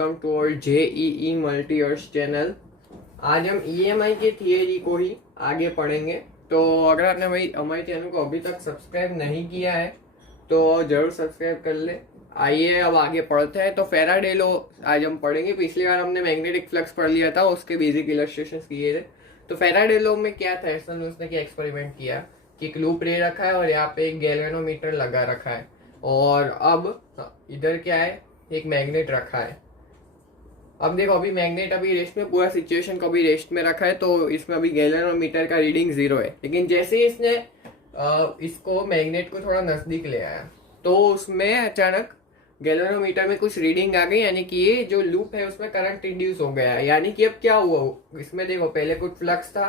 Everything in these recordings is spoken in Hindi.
Welcome to our JEE multiverse channel. आज हम ईएमआई के थियरी को ही आगे पढ़ेंगे। तो अगर आपने भाई हमारे चैनल को अभी तक सब्सक्राइब नहीं किया है तो जरूर सब्सक्राइब कर ले। आइए अब आगे पढ़ते हैं। तो फैराडे लॉ आज हम पढ़ेंगे। पिछली बार हमने मैग्नेटिक फ्लक्स पढ़ लिया था, उसके बेसिक इलस्ट्रेशंस किए थे। तो फैराडे लॉ में क्या था, असल में उसने क्या एक्सपेरिमेंट किया कि एक लूप ले रखा है और यहाँ पे एक गैल्वेनोमीटर लगा रखा है, और अब इधर क्या है, एक मैग्नेट रखा है। अब देखो, अभी मैग्नेट अभी रेस्ट में, पूरा सिचुएशन को अभी रेस्ट में रखा है, तो इसमें अभी गैल्वेनोमीटर का रीडिंग 0 है। लेकिन जैसे ही इसने इसको मैग्नेट को थोड़ा नजदीक ले आया तो उसमें अचानक गैल्वेनोमीटर में कुछ रीडिंग आ गई, यानी कि ये जो लूप है उसमें करंट इंड्यूस हो गया है। यानी कि अब क्या हुआ, इसमें देखो पहले कुछ फ्लक्स था,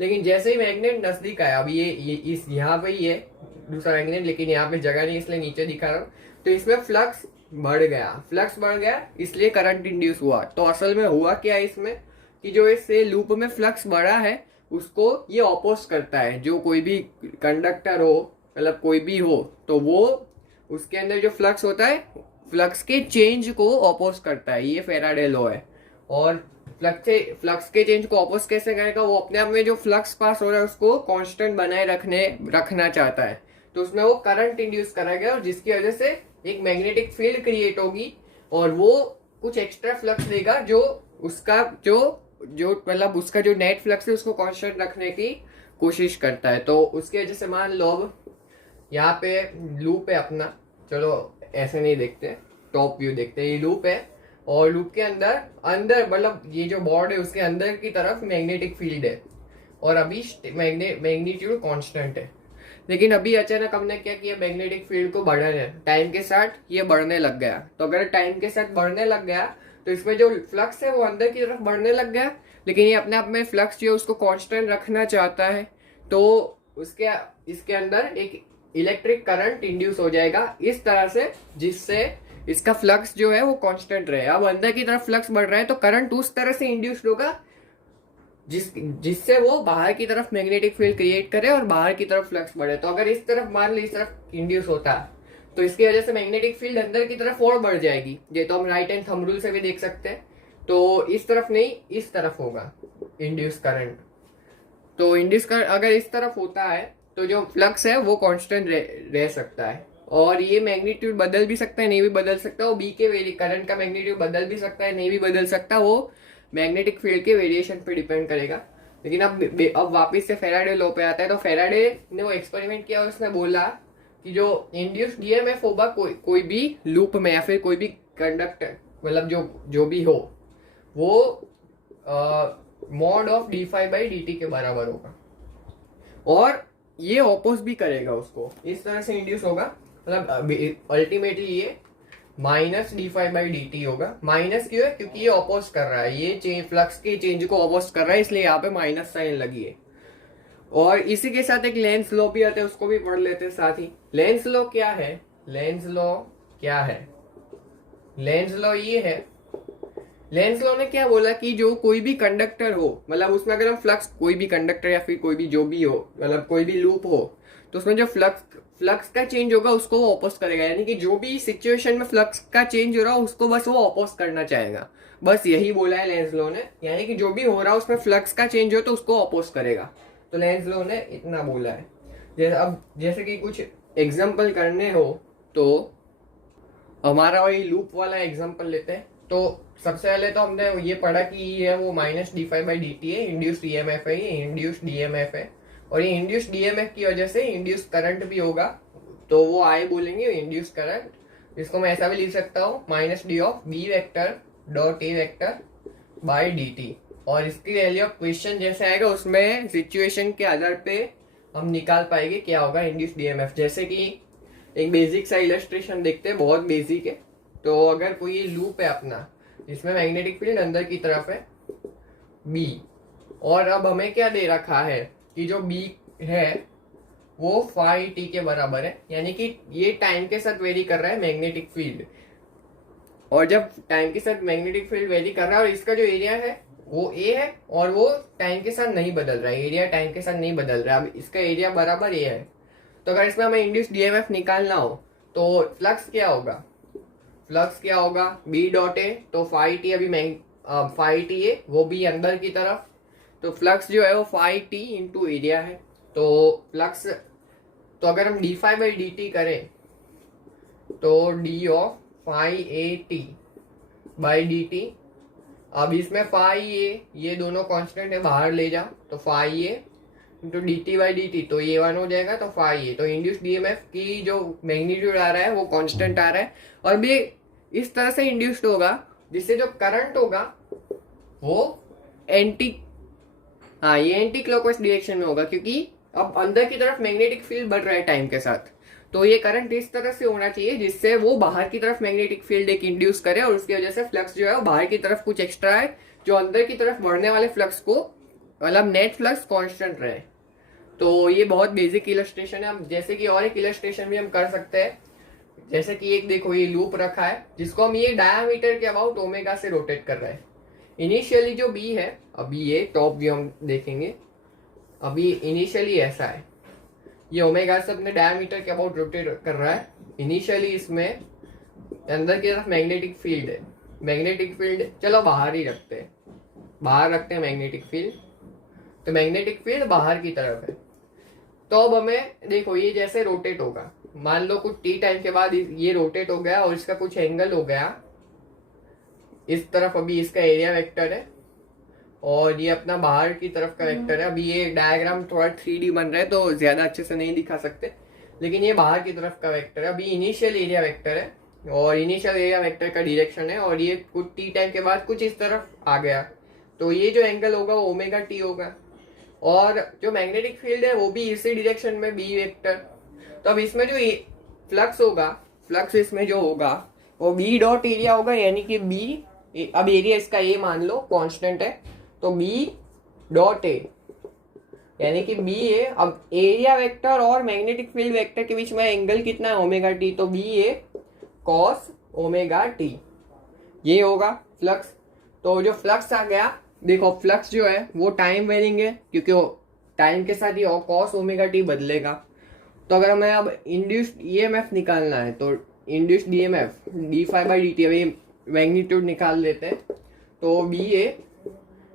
लेकिन जैसे ही मैग्नेट नजदीक आया, अब ये इस यहाँ पे ही है दूसरा मैग्नेट, लेकिन यहाँ पे जगह नहीं इसलिए नीचे दिखा रहा हूँ, तो इसमें फ्लक्स बढ़ गया इसलिए करंट इंड्यूस हुआ। तो असल में हुआ क्या है इसमें कि जो इससे लूप में फ्लक्स बढ़ा है उसको ये ऑपोज करता है। जो कोई भी कंडक्टर हो, मतलब कोई भी हो, तो वो उसके अंदर जो फ्लक्स होता है, फ्लक्स के चेंज को ऑपोज करता है। ये फैराडे लॉ है। और फ्लक्स के चेंज को ऑपोज कैसे करेगा, वो अपने आप में जो फ्लक्स पास हो रहा है उसको कांस्टेंट बनाए रखना चाहता है। तो उसमें वो करंट इंड्यूस कराएगा, और जिसकी वजह से एक मैग्नेटिक फील्ड क्रिएट होगी, और वो कुछ एक्स्ट्रा फ्लक्स देगा जो उसका जो मतलब उसका जो नेट फ्लक्स है उसको कांस्टेंट रखने की कोशिश करता है। तो उसकी वजह से मान लो अब यहाँ पे लूप है अपना, चलो ऐसे नहीं देखते, टॉप व्यू देखते हैं। ये लूप है और लूप के अंदर मतलब ये जो बोर्ड है उसके अंदर की तरफ मैग्नेटिक फील्ड है, और अभी मैग्नीट्यूड कांस्टेंट है। लेकिन अभी अचानक हमने क्या किया, मैग्नेटिक फील्ड को बढ़ाना है, टाइम के साथ ये बढ़ने लग गया। तो अगर टाइम के साथ बढ़ने लग गया तो इसमें जो फ्लक्स है वो अंदर की तरफ बढ़ने लग गया, लेकिन ये अपने आप में फ्लक्स जो है उसको कांस्टेंट रखना चाहता है। तो इसके अंदर एक इलेक्ट्रिक करंट इंड्यूस हो जाएगा इस तरह से, जिससे इसका फ्लक्स जो है वो कांस्टेंट रहे। अब अंदर की तरफ फ्लक्स बढ़ रहा है तो करंट उस तरह से इंड्यूस होगा जिससे वो बाहर की तरफ मैग्नेटिक फील्ड क्रिएट करे और बाहर की तरफ फ्लक्स बढ़े। तो अगर इस तरफ मान लो इस तरफ इंड्यूस होता है तो इसकी वजह से मैग्नेटिक फील्ड अंदर की तरफ और बढ़ जाएगी। ये तो हम राइट हैंड थंब रूल से भी देख सकते हैं। तो इस तरफ नहीं, इस तरफ होगा इंड्यूस करंट। तो अगर इस तरफ होता है तो जो फ्लक्स है वो कांस्टेंट रह सकता है, और ये मैग्नीट्यूड बदल भी सकता है, नहीं भी बदल सकता। वो बी के करंट का मैग्नीट्यूड बदल भी सकता है, नहीं भी बदल सकता। वो मैग्नेटिक फील्ड के वेरिएशन पे डिपेंड करेगा। लेकिन अब वापस से फैराडे लॉ पे आता है। तो फैराडे ने वो एक्सपेरिमेंट किया और उसने बोला कि जो इंड्यूस्ड ईएमएफ होगा कोई भी लूप में या फिर कोई भी कंडक्टर, मतलब जो भी हो, वो मॉड ऑफ d∅dt के बराबर होगा, और ये ऑपोज भी करेगा उसको। इस तरह से इंड्यूस होगा, मतलब अल्टीमेटली ये -d∅dt होगा। माइनस क्यों है, क्योंकि ये ऑपोज कर रहा है, ये फ्लक्स के चेंज को ऑपोज कर रहा है, इसलिए यहाँ पे माइनस साइन लगी है। और इसी के साथ एक लेंस लॉ भी आता है, उसको भी पढ़ लेते हैं साथ ही। लेंस लॉ क्या है, लेंस लॉ ये है, लेंस लॉ ने क्या बोला कि जो कोई भी कंडक्टर हो, मतलब उसमें अगर हम फ्लक्स, कोई भी कंडक्टर या फिर कोई भी जो भी हो, मतलब कोई भी लूप हो, तो उसमें जो फ्लक्स का चेंज होगा उसको वो ऑपोज करेगा। यानी कि जो भी सिचुएशन में फ्लक्स का चेंज हो रहा हो उसको बस वो ऑपोज करना चाहेगा। बस यही बोला है लेंस लॉ ने, यानी कि जो भी हो रहा हो उसमें फ्लक्स का चेंज हो तो उसको ऑपोज करेगा। तो लेंस लॉ ने इतना बोला है। अब जैसे कि कुछ एग्जाम्पल करने हो तो हमारा वही लूप वाला एग्जाम्पल लेते हैं। तो सबसे पहले तो हमने ये पढ़ा कि ये वो -d∅dt है, इंड्यूस्ड ईएमएफ है, ये इंड्यूस्ड ईएमएफ है, और ये इंड्यूस्ड ईएमएफ की वजह से इंड्यूस्ड करंट भी होगा। तो वो आए बोलेंगे इंड्यूस्ड करंट। इसको मैं ऐसा भी लिख सकता हूँ -d of b vector dot a vector by dt। और इसकी वैल्यू ऑफ क्वेश्चन जैसे आएगा उसमें सिचुएशन के आधार पे हम निकाल पाएंगे क्या होगा इंड्यूस्ड ईएमएफ। जैसे कि एक बेसिक सा इलस्ट्रेशन देखते हैं, बहुत बेसिक है। तो अगर कोई लूप है अपना जिसमें मैग्नेटिक फील्ड अंदर की तरफ है B, और अब हमें क्या दे रखा है कि जो B है वो φt के बराबर है, यानी कि ये टाइम के साथ वेरी कर रहा है मैग्नेटिक फील्ड। और जब टाइम के साथ मैग्नेटिक फील्ड वेरी कर रहा है और इसका जो एरिया है वो A है, और वो टाइम के साथ नहीं बदल रहा है, एरिया टाइम के साथ नहीं बदल रहा है, अब इसका एरिया बराबर A है। तो अगर इसमें हमें इंड्यूस्ड ईएमएफ निकालना हो तो फ्लक्स क्या होगा, फ्लक्स क्या होगा, बी डॉट ए, तो फाई टी अभी फाई टी है वो भी अंदर की तरफ, तो फ्लक्स जो है वो फाई टी इंटू एरिया है। तो फ्लक्स, तो अगर हम d phi by D t करें तो d of phi a t by D t, अब इसमें फाई ए ये दोनों कांस्टेंट है, बाहर ले जाओ, तो phi a into d t by D t, तो ये वन हो जाएगा, तो फाई ए, तो इंड्यूस डीएमएफ की जो मैग्नीट्यूड आ रहा है वो कांस्टेंट आ रहा है, और भी इस तरह से इंड्यूस्ड होगा जिससे जो करंट होगा वो एंटी, हाँ ये एंटी क्लॉकवाइज डायरेक्शन में होगा, क्योंकि अब अंदर की तरफ मैग्नेटिक फील्ड बढ़ रहा है टाइम के साथ, तो ये करंट इस तरह से होना चाहिए जिससे वो बाहर की तरफ मैग्नेटिक फील्ड एक इंड्यूस करे, और उसकी वजह से फ्लक्स जो है वो बाहर की तरफ कुछ एक्स्ट्रा है जो अंदर की तरफ बढ़ने वाले फ्लक्स को, मतलब नेट फ्लक्स कांस्टेंट रहे। तो ये बहुत बेसिक इलस्ट्रेशन है। अब जैसे कि और एक इलस्ट्रेशन भी हम कर सकते हैं, जैसे कि एक देखो ये लूप रखा है जिसको हम ये डायामीटर के अबाउट ओमेगा से रोटेट कर रहे हैं। इनिशियली जो बी है, अभी ये टॉप व्यू हम देखेंगे, अभी इनिशियली ऐसा है, ये ओमेगा से अपने डायमीटर के अबाउट रोटेट कर रहा है। इनिशियली इसमें अंदर की तरफ मैग्नेटिक फील्ड है, मैग्नेटिक फील्ड चलो बाहर ही रखते हैं, बाहर रखते हैं मैग्नेटिक फील्ड, तो मैग्नेटिक फील्ड बाहर की तरफ है। तो अब हमें देखो ये जैसे रोटेट होगा, मान लो कुछ टी टाइम के बाद ये रोटेट हो गया और इसका कुछ एंगल हो गया इस तरफ, अभी इसका एरिया वेक्टर है और ये अपना बाहर की तरफ का वेक्टर है। अभी ये डायग्राम थोड़ा 3D बन रहा है तो ज्यादा अच्छे से नहीं दिखा सकते, लेकिन ये बाहर की तरफ का वेक्टर है। अभी इनिशियल एरिया वेक्टर है और इनिशियल एरिया वेक्टर का डायरेक्शन है, और ये कुछ टी टाइम के बाद कुछ इस तरफ आ गया, तो ये जो एंगल होगा वो ओमेगा टी होगा, और जो मैग्नेटिक फील्ड है वो भी इसी डायरेक्शन में बी वेक्टर। तो अब इसमें जो फ्लक्स होगा, फ्लक्स इसमें जो होगा वो बी डॉट एरिया होगा, यानी कि बी, अब एरिया इसका ए मान लो कांस्टेंट है, तो बी डॉट ए यानी कि बी ए। अब एरिया वेक्टर और मैग्नेटिक फील्ड वेक्टर के बीच में एंगल कितना है, ओमेगा टी, तो बी ए कॉस ओमेगा टी, ये होगा फ्लक्स। तो जो फ्लक्स आ गया, देखो फ्लक्स जो है वो टाइम वेरिंग है क्योंकि टाइम के साथ ये कॉस ओमेगा टी बदलेगा। तो अगर हमें अब इंड्यूस्ड ईएमएफ निकालना है तो induced EMF d phi by D t, अभी मैग्नीट्यूड निकाल लेते हैं, तो बी ए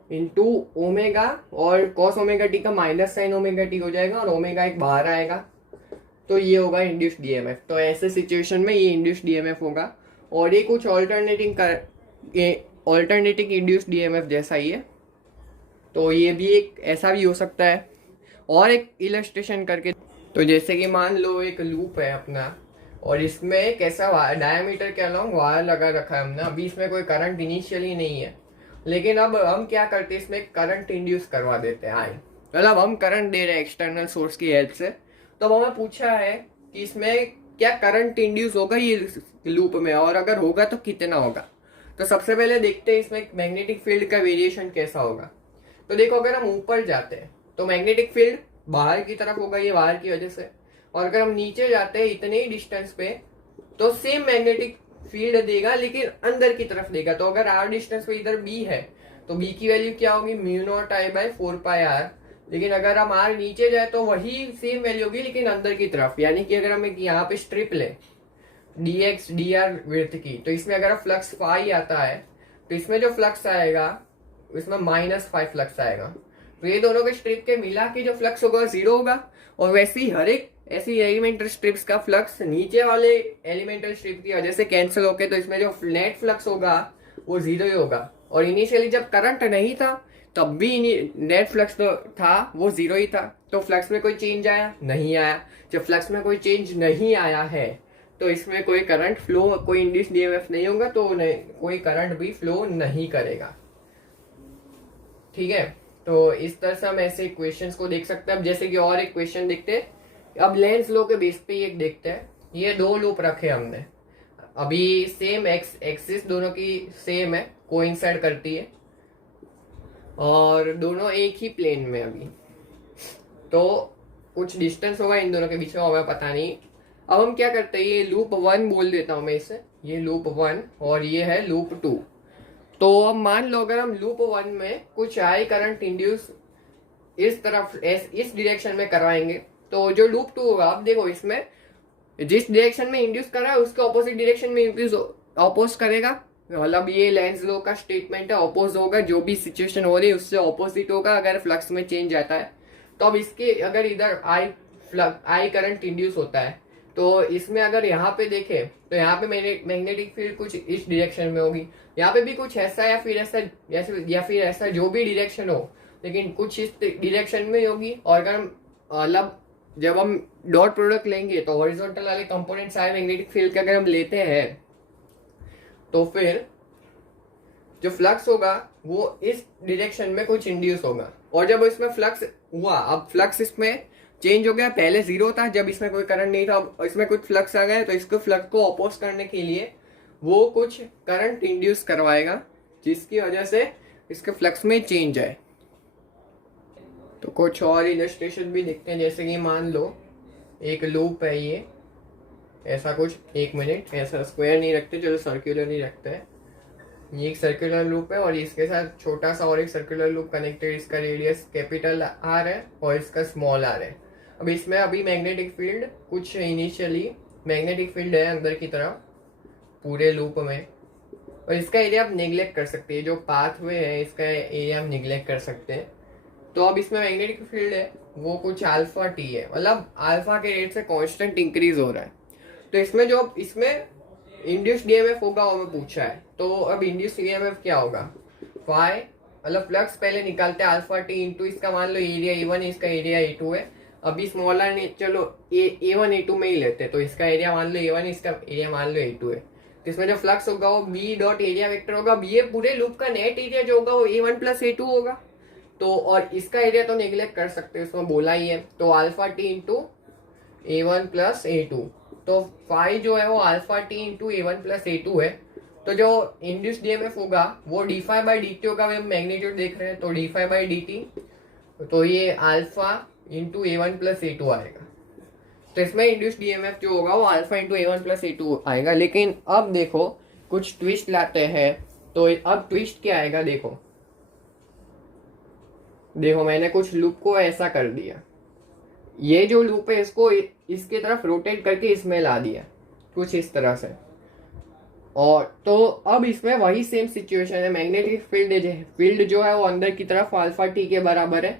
इंटू ओमेगा और कॉस ओमेगा टी का माइनस साइन ओमेगा टी हो जाएगा और ओमेगा एक बाहर आएगा, तो ये होगा इंड्यूस्ड डीएमएफ। तो ऐसे सिचुएशन में ये इंड्यूस्ड डीएमएफ होगा, और ये कुछ ऑल्टरनेटिंग इंड्यूस्ड डीएमएफ जैसा ही है, तो ये भी एक ऐसा भी हो सकता है। और एक इलस्ट्रेशन करके, तो जैसे कि मान लो एक लूप है अपना और इसमें एक ऐसा डायमीटर के अलॉन्ग वायर लगा रखा है हमने, अभी इसमें कोई करंट इनिशियली नहीं है, लेकिन अब हम क्या करते हैं इसमें करंट इंड्यूस करवा देते हैं, आए मतलब हम करंट दे रहे हैं एक्सटर्नल सोर्स की हेल्प से। तो अब हमें पूछा है कि इसमें क्या करंट इंड्यूस होगा ये लूप में, और अगर होगा तो कितना होगा। तो सबसे पहले देखते हैं इसमें मैग्नेटिक फील्ड का वेरिएशन कैसा होगा। तो देखो अगर हम ऊपर जाते हैं तो मैग्नेटिक फील्ड बाहर की तरफ होगा, ये बाहर की वजह से, और अगर हम नीचे जाते हैं इतने ही डिस्टेंस पे तो सेम मैग्नेटिक फील्ड देगा लेकिन अंदर की तरफ देगा। तो अगर आर डिस्टेंस पे इधर बी है तो बी की वैल्यू क्या होगी, mu naught I by 4 pi r, लेकिन अगर हम आर नीचे जाए तो वही सेम वैल्यू होगी लेकिन अंदर की तरफ, यानी कि अगर हम एक यहाँ पे स्ट्रिप ले D x D R width की, तो इसमें अगर फ्लक्स फाई आता है तो इसमें जो फ्लक्स आएगा इसमें -5 फ्लक्स आएगा, तो ये दोनों के स्ट्रिप के मिला के जो फ्लक्स होगा 0 होगा। और वैसे ही हर एक ऐसी एलिमेंटल स्ट्रिप्स का फ्लक्स नीचे वाले एलिमेंटल स्ट्रिप की वजह से कैंसिल होके, तो इसमें जो नेट फ्लक्स होगा वो 0 ही होगा। और इनिशियली जब करंट नहीं था तब भी नेट फ्लक्स तो था वो 0 ही था, तो फ्लक्स में कोई चेंज आया नहीं आया। जब फ्लक्स में कोई चेंज नहीं आया है तो इसमें कोई करंट फ्लो, कोई इंड्यूस्ड डीएमएफ नहीं होगा, तो कोई करंट भी फ्लो नहीं करेगा। ठीक है, तो इस तरह से हम ऐसे इक्वेशंस को देख सकते हैं। अब जैसे कि और एक क्वेश्चन देखते हैं, अब लेंस लॉ के बेस पे एक देखते हैं। ये दो लूप रखे हमने, अभी सेम एक्सिस दोनों की सेम है, कोइंसाइड करती है और दोनों एक ही प्लेन में। अभी तो कुछ डिस्टेंस होगा इन दोनों के बीच में, हमें पता नहीं। अब हम क्या करते हैं, ये लूप 1 बोल देता हूं मैं इसे, ये लूप 1 और ये है लूप 2। तो अब मान लो अगर हम लूप 1 में कुछ आई करंट इंड्यूस इस तरफ इस डायरेक्शन में करवाएंगे, तो जो लूप 2 होगा, अब देखो इसमें जिस डायरेक्शन में इंड्यूस कर रहा है उसके ऑपोजिट डायरेक्शन में अपोज करेगा, मतलब ये लेंज लॉ का स्टेटमेंट है, अपोज होगा, जो भी सिचुएशन हो रही है उससे ऑपोजिट होगा अगर फ्लक्स में चेंज आता है। तो अब इसके अगर इधर आई करंट इंड्यूस होता है, तो इसमें अगर यहाँ पे देखे तो यहाँ पे मैग्नेटिक फील्ड कुछ इस डायरेक्शन में होगी, यहाँ पे भी कुछ ऐसा या फिर ऐसा, या फिर ऐसा, जो भी डायरेक्शन हो, लेकिन कुछ इस डायरेक्शन में होगी। और अगर मतलब जब हम डॉट प्रोडक्ट लेंगे तो हॉरिजॉन्टल वाले कंपोनेंट सारे मैग्नेटिक फील्ड के अगर हम लेते हैं तो फिर जो फ्लक्स होगा वो इस डायरेक्शन में कुछ इंड्यूस होगा। और जब इसमें फ्लक्स हुआ, अब फ्लक्स इसमें चेंज हो गया, पहले जीरो था जब इसमें कोई करंट नहीं था, अब इसमें कुछ फ्लक्स आ गया, तो इसको फ्लक्स को अपोज करने के लिए वो कुछ करंट इंड्यूस करवाएगा जिसकी वजह से इसके फ्लक्स में चेंज आए। तो कुछ और इलस्ट्रेशन भी देखते हैं, जैसे कि मान लो एक लूप है ये ऐसा कुछ, 1 मिनट, ऐसा स्क्वायर नहीं रखते, चलो सर्कुलर नहीं रखते हैं, ये एक सर्कुलर लूप है और इसके साथ छोटा सा और एक सर्कुलर लूप कनेक्टेड, इसका रेडियस कैपिटल आर है और इसका स्मॉल आर है। अब इसमें अभी मैग्नेटिक फील्ड कुछ इनिशियली मैग्नेटिक फील्ड है अंदर की तरफ पूरे लूप में, और इसका एरिया आप निगलेक्ट कर सकते हैं, जो पाथवे है इसका एरिया हम निगलेक्ट कर सकते हैं। तो अब इसमें मैग्नेटिक फील्ड है वो कुछ अल्फा टी है, मतलब अल्फा के रेट से कांस्टेंट इंक्रीज हो रहा है। तो इसमें जो इसमें इंड्यूस्ड ईएमएफ होगा वो हमें पूछा है, तो अब इंड्यूस्ड ईएमएफ क्या होगा, फाई, मतलब फ्लक्स पहले निकालते हैं अल्फा टी इंटू इसका मान लो एरिया A1 इसका एरिया A2 है, अभी स्मॉलर नहीं, चलो A1 A2 में ही लेते हैं, तो इसका एरिया मान लो A1 इसका एरिया मान लो A2 है। तो इसमें जो फ्लक्स होगा वो B डॉट एरिया वेक्टर होगा, ये पूरे लूप का नेट एरिया जो होगा वो A1 प्लस A2 होगा। तो और इसका एरिया तो निगलेक्ट कर सकते हैं, उसमें बोला ही है, तो alpha T into A1 plus A2, तो फाई जो है वो alpha T into A1 plus A2 है। तो जो इंड्यूस्ड ईएमएफ होगा वो d phi by D T होगा, हम मैग्नीट्यूड देख रहे हैं, तो d phi by D t, तो ये alpha into A1 plus A2 आएगा। तो इसमें इंड्यूस्ड ईएमएफ जो होगा वो alpha into A1 plus A2 आएगा। लेकिन अब देखो कुछ ट्विस्ट लाते हैं, तो अब ट्विस्ट क्या आएगा, देखो मैंने कुछ लूप को ऐसा कर दिया, ये जो लूप है इसको इसके तरफ रोटेट करके इसमें ला दिया कुछ इस तरह से, और तो अब इसमें वही सेम सिचुएशन है, मैग्नेटिक फील्ड जो है वो अंदर की तरफ अल्फा टी के बराबर है,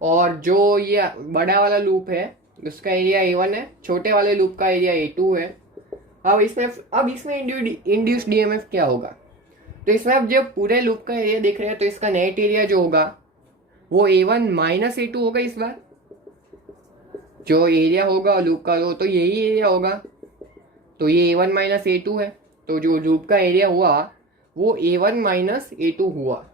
और जो ये बड़ा वाला लूप है उसका एरिया A1 है, छोटे वाले लूप का एरिया A2 है। अब इसमें इंड्यूस्ड ईएमएफ क्या होगा, तो इसमें अब जब पूरे लूप का एरिया देख रहे हैं तो इसका नेट एरिया जो होगा वो A1 माइनस A2 होगा। इस बार जो एरिया होगा लूप का वो तो यही एरिया होगा, तो ये A1 माइनस A2 है, तो जो लूप का एरिया हुआ वो A1 माइनस A2 हुआ।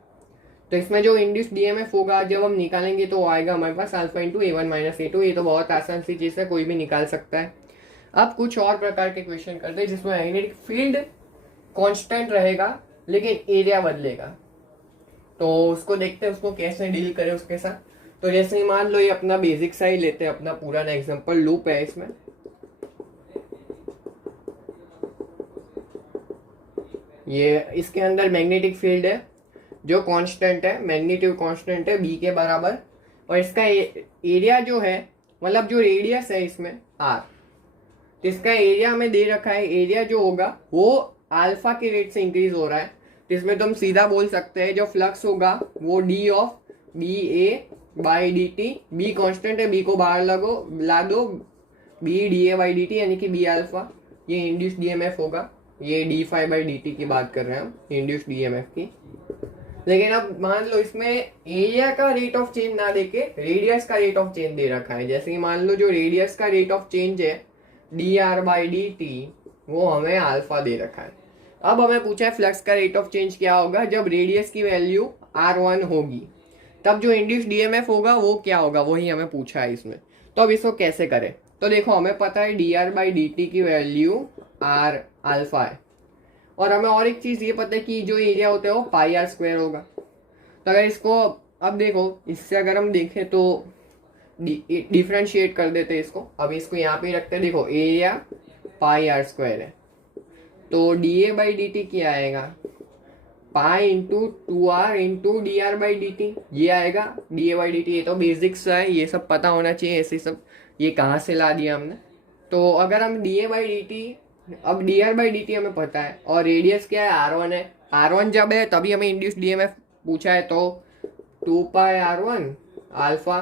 तो इसमें जो इंड्यूस्ड ईएमएफ होगा जब हम निकालेंगे तो आएगा हमारे पास alpha into A1 minus A2। ये तो बहुत आसान सी चीज़ है, कोई भी निकाल सकता है। अब कुछ और प्रकार के क्वेश्चन करते हैं जिसमें मैग्नेटिक फील्ड कांस्टेंट रहेगा लेकिन एरिया बदलेगा, तो उसको देखते हैं उसको कैसे डील करें उसके साथ। तो जैसे ही मान लो ये अपना बेसिक सा ही लेते हैं, अपना पुराना एग्जांपल लूप है, इसमें ये इसके अंदर मैग्नेटिक फील्ड है जो कांस्टेंट है, मैग्नीट्यूड कांस्टेंट है B के बराबर, और इसका एरिया जो है मतलब जो रेडियस है इसमें R, तो इसका एरिया हमें दे रखा है, एरिया जो होगा वो अल्फा के रेट से इंक्रीज हो रहा है। तो इसमें तो हम सीधा बोल सकते हैं जो फ्लक्स होगा वो D of B A by D t, B constant है, बी को बाहर ला दो, B D A by D t यानी कि बी अल्फा, ये इंड्यूस्ड डीएमएफ होगा, ये d phi by D T की बात कर रहे हैं हम इंड्यूस्ड डीएमएफ की। लेकिन अब मान लो इसमें एरिया का रेट ऑफ चेंज ना देके रेडियस का रेट ऑफ चेंज दे रखा है, जैसे कि मान लो जो रेडियस का रेट ऑफ चेंज है D R by D T वो हमें अल्फा दे रखा है। अब हमें पूछा है फ्लक्स का रेट ऑफ चेंज क्या होगा जब रेडियस की वैल्यू R1 होगी, तब जो इंड्यूस्ड डीएमएफ होगा वो क्या होगा, वही हमें पूछा है इसमें। तो अब इसको कैसे करें, तो देखो हमें पता है D R by D T की वैल्यू R अल्फा है, और हमें और एक चीज़ ये पता है कि जो एरिया होता है वो पाई आर स्क्वायर होगा। तो अगर इसको अब देखो इससे अगर हम देखें तो डिफ्रेंशिएट कर देते हैं इसको, अब इसको यहाँ पे रखते हैं, देखो एरिया पाई आर स्क्वायर है, तो D A by D t क्या आएगा, pi into 2R into D R by D T, ये आएगा D A by D T. ये तो बेसिक्स है, ये सब पता होना चाहिए, ऐसे सब ये कहाँ से ला दिया हमने। तो अगर हम D A by D t अब dr बाई dt हमें पता है और रेडियस क्या है r1 है। r1 जब है तभी हमें इंड्यूस डीएमएफ पूछा है, तो 2πr1 अल्फा।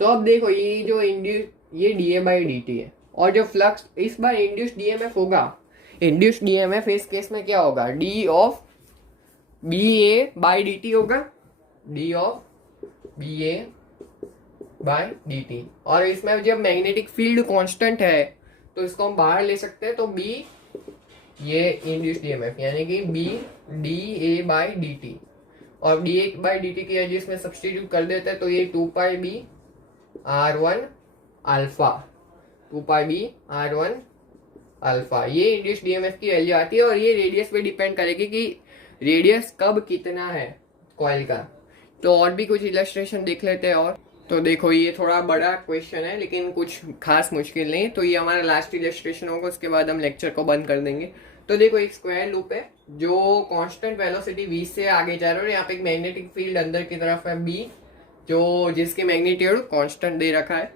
तो अब देखो ये जो इंड्यूस ये dA बाई dt है और जो फ्लक्स इस बार इंड्यूस डीएमएफ होगा, इंड्यूस डीएमएफ इस केस में क्या होगा, D of B A by D T होगा, D of B A by D T. और इसमें जब मैग्नेटिक फील्ड कांस्टेंट है तो इसको हम बाहर ले सकते हैं, तो बी ये इंड्यूस डीएमएफ यानी कि B D A by D T, और D A by D T की वजह इसमें सब्सटीट्यूट कर देते हैं, तो ये 2π B r1 alpha, 2π B r1 alpha, ये इंड्यूस डीएमएफ की वैल्यू आती है। और ये रेडियस पे डिपेंड करेगी कि रेडियस कब कितना है कॉइल का। तो और भी कुछ इलस्ट्रेशन देख लेते हैं। और तो देखो ये थोड़ा बड़ा क्वेश्चन है लेकिन कुछ खास मुश्किल नहीं, तो ये हमारा लास्ट इलस्ट्रेशन होगा, उसके बाद हम लेक्चर को बंद कर देंगे। तो देखो एक स्क्वायर लूप है जो कांस्टेंट वेलोसिटी v से आगे जा रहा है और यहाँ पे एक मैग्नेटिक फील्ड अंदर की तरफ है b, जो जिसके मैग्नीट्यूड कांस्टेंट दे रखा है।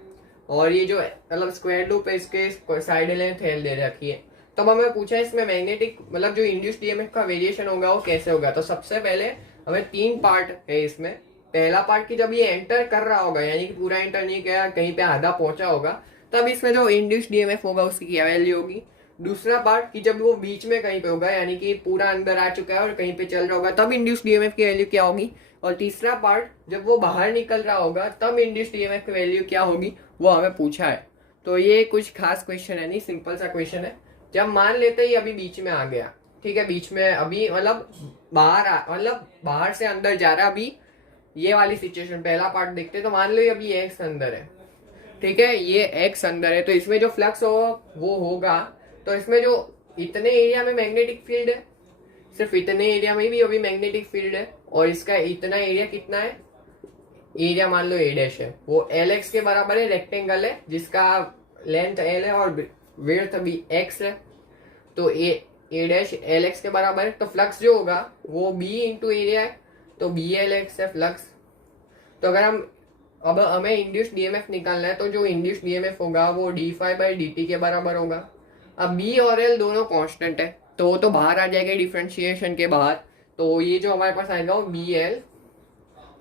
और ये जो मतलब स्क्वायर लूप है इसके साइड लेंथ एल दे रखी है। तब हमें पूछा है इसमें मैग्नेटिक मतलब जो इंड्यूस्ड डीएमएफ का वेरिएशन होगा वो कैसे होगा। तो सबसे पहले हमें 3 पार्ट है इसमें। पहला पार्ट कि जब ये एंटर कर रहा होगा यानी कि पूरा एंटर नहीं किया, कहीं पे आधा पहुंचा होगा, तब इसमें जो इंड्यूस्ड डीएमएफ होगा उसकी क्या वैल्यू होगी। दूसरा पार्ट कि जब वो बीच में कहीं पे होगा यानी कि पूरा अंदर आ चुका है और कहीं पे चल रहा होगा, तब इंड्यूस्ड डीएमएफ की वैल्यू क्या होगी। और तीसरा पार्ट जब वो बाहर निकल रहा होगा तब इंड्यूस्ड डीएमएफ की वैल्यू क्या होगी, वो हमें पूछा है। तो ये कुछ खास क्वेश्चन है नहीं, सिंपल सा क्वेश्चन है। जब मान लेते ही अभी बीच में आ गया, ठीक है, बीच में अभी मतलब बाहर से अंदर जा रहा है, अभी ये वाली सिचुएशन पहला पार्ट देखते हैं। तो मान लो ये अभी एक्स अंदर है, ठीक है, ये एक्स अंदर है, तो इसमें जो फ्लक्स होगा वो होगा। तो इसमें जो इतने एरिया में मैग्नेटिक फील्ड है, सिर्फ इतने एरिया में भी अभी मैग्नेटिक फील्ड है, और इसका इतना एरिया कितना है, एरिया मान लो ए डैश है, वो एल एक्स के बराबर है, रेक्टेंगल है जिसका लेंथ एल है और विड्थ भी एक्स है। तो ए डैश एल एक्स के बराबर है। तो फ्लक्स जो होगा वो बी इंटू एरिया है, तो बी एल एक्स है फ्लक्स। तो अगर हम अब हमें इंड्यूस्ड डीएमएफ निकालना है, तो जो इंड्यूस्ड डीएमएफ होगा वो D five by D T के बराबर होगा। अब बी और एल दोनों कांस्टेंट है, तो वो तो बाहर आ जाएगा डिफरेंशिएशन के बाहर। तो ये जो हमारे पास आएगा वो B L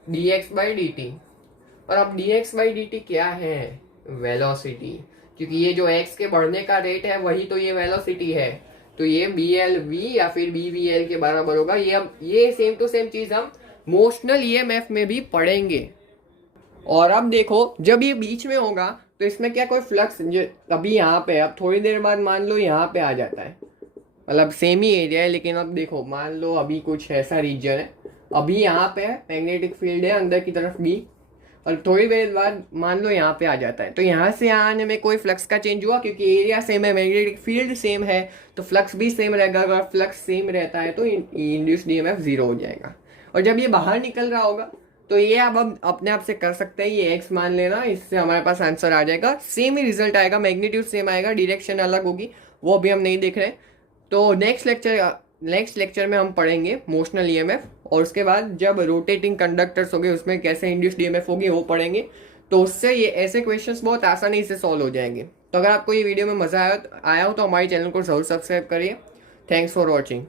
d x by D T. और अब d x by D t क्या है, वेलोसिटी, क्योंकि ये जो एक्स के बढ़ने का रेट है वही तो ये वेलोसिटी है। तो ये बी एल वी या फिर बी वी एल के बराबर होगा। ये सेम टू सेम चीज हम मोशनल ईएमएफ में भी पढ़ेंगे। और अब देखो जब ये बीच में होगा तो इसमें क्या कोई फ्लक्स अभी यहाँ पे, अब थोड़ी देर बाद मान लो यहाँ पे आ जाता है, मतलब सेम ही एरिया है, लेकिन अब देखो मान लो अभी कुछ ऐसा रीजन है, अभी यहाँ पे मैग्नेटिक फील्ड है अंदर की तरफ भी, और थोड़ी देर बाद मान लो यहाँ पे आ जाता है। तो यहाँ से यहाँ आने में कोई फ्लक्स का चेंज हुआ, क्योंकि एरिया सेम है, मैग्नेटिक फील्ड सेम है, तो फ्लक्स भी सेम रहेगा। अगर फ्लक्स सेम रहता है तो इंड्यूस्ड डीएमएफ 0 हो जाएगा। और जब ये बाहर निकल रहा होगा तो ये अब हम अपने आप से कर सकते हैं, ये एक्स मान लेना, इससे हमारे पास आंसर आ जाएगा। सेम ही रिजल्ट आएगा, मैग्नीट्यूड सेम आएगा, डायरेक्शन अलग होगी, वो अभी हम नहीं देख रहे। तो नेक्स्ट लेक्चर में हम पढ़ेंगे मोशनल ईएमएफ, और उसके बाद जब रोटेटिंग कंडक्टर्स होंगे उसमें कैसे इंड्यूस्ड डीएमएफ होगी वो पढ़ेंगे। तो उससे ये ऐसे क्वेश्चंस बहुत आसानी से सॉल्व हो जाएंगे। तो अगर आपको ये वीडियो में मजा आया हो तो हमारे चैनल को जरूर सब्सक्राइब करिए। Thanks for watching.